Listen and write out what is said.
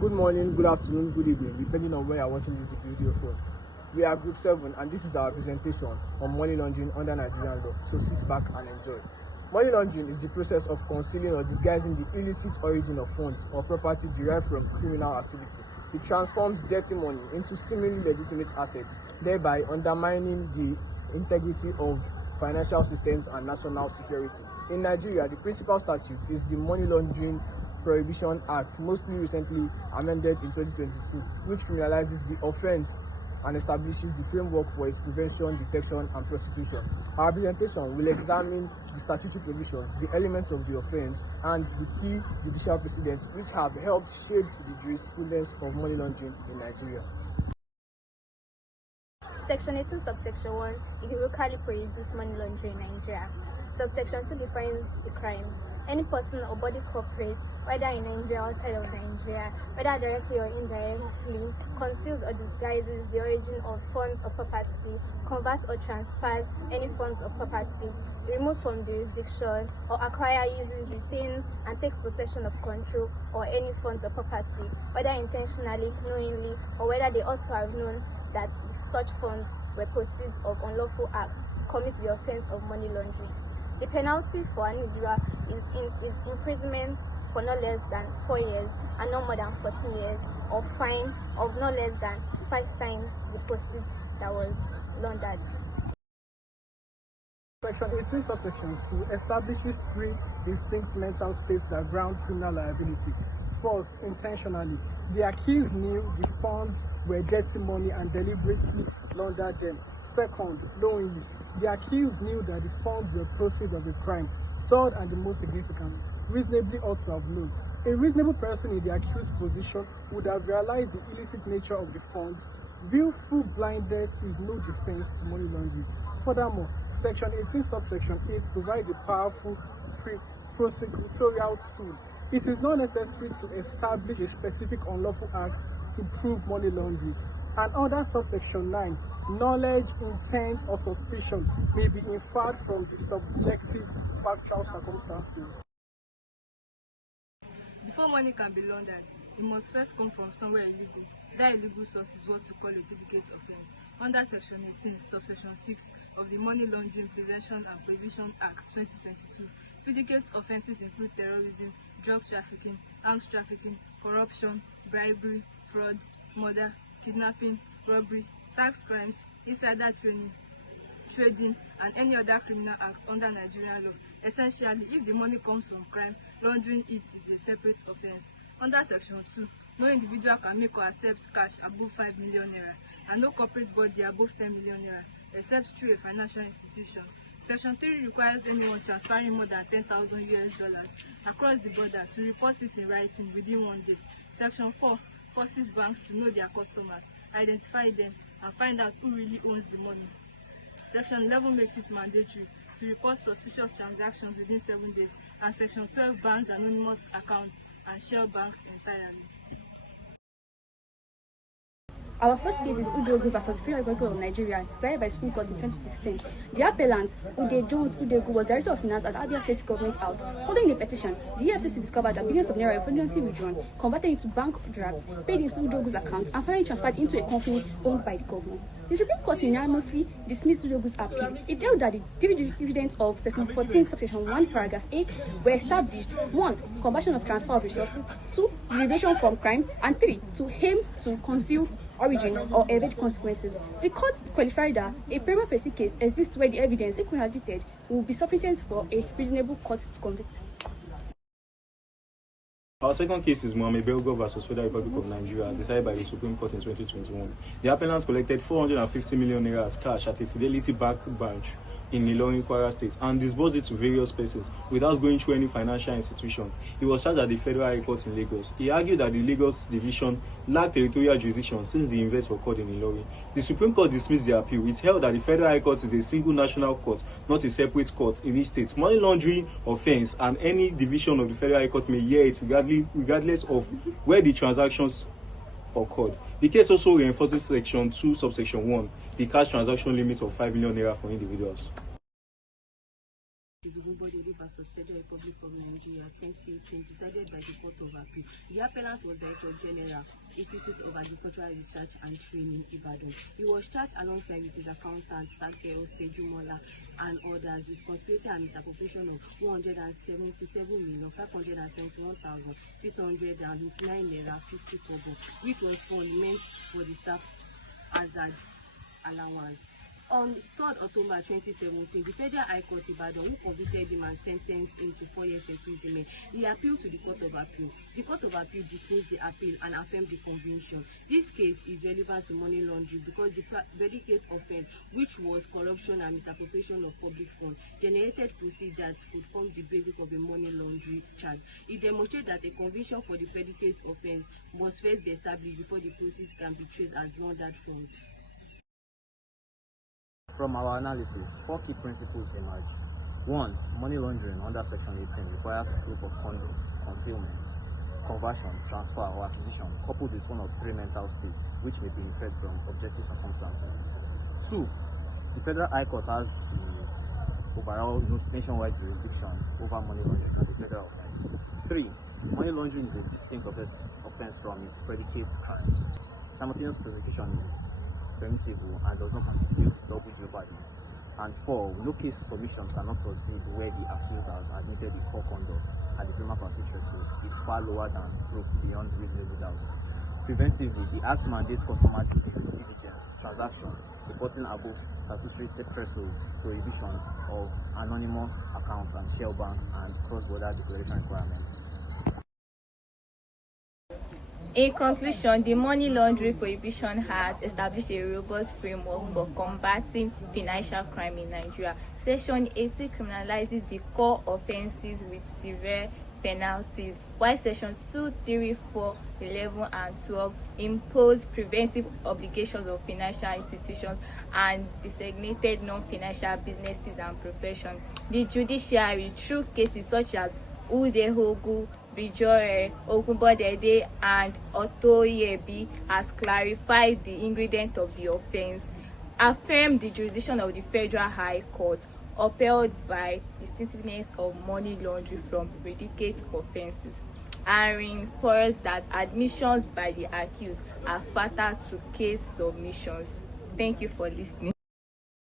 Good morning, good afternoon, good evening, depending on where you're watching this video from. We are Group 7 and this is our presentation on money laundering under Nigerian law, so sit back and enjoy. Money laundering is the process of concealing or disguising the illicit origin of funds or property derived from criminal activity. It transforms dirty money into seemingly legitimate assets, thereby undermining the integrity of financial systems and national security. In Nigeria, the principal statute is the Money Laundering Prohibition Act, mostly recently amended in 2022, which criminalizes the offense and establishes the framework for its prevention, detection, and prosecution. Our presentation will examine the statutory provisions, the elements of the offense, and the key judicial precedents which have helped shape the jurisprudence of money laundering in Nigeria. Section 18, subsection 1, unequivocally prohibits money laundering in Nigeria. Subsection 2 defines the crime. Any person or body corporate, whether in Nigeria or outside of Nigeria, whether directly or indirectly, conceals or disguises the origin of funds or property, converts or transfers any funds or property, removes from jurisdiction, or acquires, uses, retains, and takes possession of control or any funds or property, whether intentionally, knowingly, or whether they ought to have known that such funds were proceeds of unlawful acts, commits the offense of money laundering. The penalty for an individual is imprisonment for not less than 4 years and not more than 14 years, or fine of not less than 5 times the proceeds that was laundered. Section 18, subsection 2 establishes 3 distinct mental states that ground criminal liability. First, intentionally. The accused knew the funds were dirty money and deliberately laundered them. Second, knowingly. The accused knew that the funds were proceeds of a crime. Third, and the most significant, reasonably ought to have known. A reasonable person in the accused's position would have realized the illicit nature of the funds. Willful blindness is no defense to money laundering. Furthermore, Section 18, subsection 8 provides a powerful prosecutorial tool. It is not necessary to establish a specific unlawful act to prove money laundering. And under subsection 9, knowledge, intent, or suspicion may be inferred from the subjective factual circumstances. Before money can be laundered, it must first come from somewhere illegal. That illegal source is what we call a predicate offense. Under Section 18, subsection 6 of the Money Laundering Prevention and Prohibition Act 2022, predicate offenses include terrorism, drug trafficking, arms trafficking, corruption, bribery, fraud, murder, kidnapping, robbery, tax crimes, insider trading, and any other criminal act under Nigerian law. Essentially, if the money comes from crime, laundering it is a separate offense. Under Section 2, no individual can make or accept cash above 5 million naira, and no corporate body above 10 million naira, except through a financial institution. Section 3 requires anyone transferring more than $10,000 across the border to report it in writing within 1 day. Section 4 forces banks to know their customers, identify them, and find out who really owns the money. Section 11 makes it mandatory to report suspicious transactions within 7 days, and Section 12 bans anonymous accounts and shell banks entirely. Our first case is Ago-Iwoye vs. Federal Republic of Nigeria, decided by Supreme Court in 2016. The appellant, Ago-Iwoye, was Director of Finance at Abia State Government House. Following the petition, the EFCC discovered that billions of naira were fraudulently withdrawn, converted into bank drafts, paid into Ago-Iwoye's account, and finally transferred into a company owned by the government. The Supreme Court unanimously dismissed Ago-Iwoye's appeal. It held that the dividends of Section 14, subsection 1, paragraph A were established: 1. Conversion of transfer of resources; 2. Derivation from crime; and 3. To aim to conceal origin or evade consequences. The court qualified that a prima facie case exists where the evidence, if contradicted, will be sufficient for a reasonable court to convict. Our second case is Mohammed Belgo vs. Federal Republic of Nigeria, decided by the Supreme Court in 2021. The appellants collected 450 million naira as cash at a Fidelity Bank branch in Ilorin, Kwara State, and disbursed it to various persons without going through any financial institution. He was charged at the Federal High Court in Lagos. He argued that the Lagos division lacked territorial jurisdiction since the events occurred in Ilorin. The Supreme Court dismissed the appeal. It held that the Federal High Court is a single national court, not a separate court in each state. Money laundering offense and any division of the Federal High Court may hear it regardless of where the transactions occurred. The case also reinforces Section 2, subsection 1, the cash transaction limit of 5 million naira for individuals. Ago-Iwoye versus Federal Republic of Nigeria 2018 decided by the Court of Appeal. The appellant was Director General, Institute of Agricultural Research and Training, Ibadan. He was charged alongside with his accountant, Sakeo Stejumola, and others with conspiracy and misappropriation of 177,571,609 naira 50 kobo, which was meant for the staff hazard allowance. On 3rd October 2017, the Federal High Court Ibadan, who convicted him and sentenced him to 4 years imprisonment, he appealed to the Court of Appeal. The Court of Appeal dismissed the appeal and affirmed the conviction. This case is relevant to money laundering because the predicate offence, which was corruption and misappropriation of public funds, generated proceeds that could form the basis of a money laundering charge. It demonstrated that a conviction for the predicate offence must first be established before the proceeds can be traced as laundered funds. From our analysis, 4 key principles emerge. 1. Money laundering under Section 18 requires proof of conduct, concealment, conversion, transfer, or acquisition, coupled with one of 3 mental states, which may be inferred from objective circumstances. 2. The Federal High Court has the overall nationwide jurisdiction over money laundering for the federal offense. 3. Money laundering is a distinct offense from its predicate crimes. Simultaneous prosecution is permissible and does not constitute double jeopardy. And 4. No case submission cannot succeed where the accused has admitted the core conduct at the prima facie threshold is far lower than proof beyond reasonable doubt. Preventively, the Act mandates customer due diligence, transaction, reporting above statutory thresholds, prohibition of anonymous accounts and shell banks, and cross-border declaration requirements. In conclusion, the Money Laundering Prohibition Act established a robust framework for combating financial crime in Nigeria. Section 80 criminalizes the core offences with severe penalties, while Section 2, 3, 4, 11, and 12 impose preventive obligations of financial institutions and designated non-financial businesses and professions. The judiciary, through cases such as Udehogu, Bijore, Ogunbodede, and Otoyebi, has clarified the ingredient of the offense, affirmed the jurisdiction of the Federal High Court, upheld by distinctiveness of money laundering from predicate offenses, and reinforced that admissions by the accused are fatal to case submissions. Thank you for listening.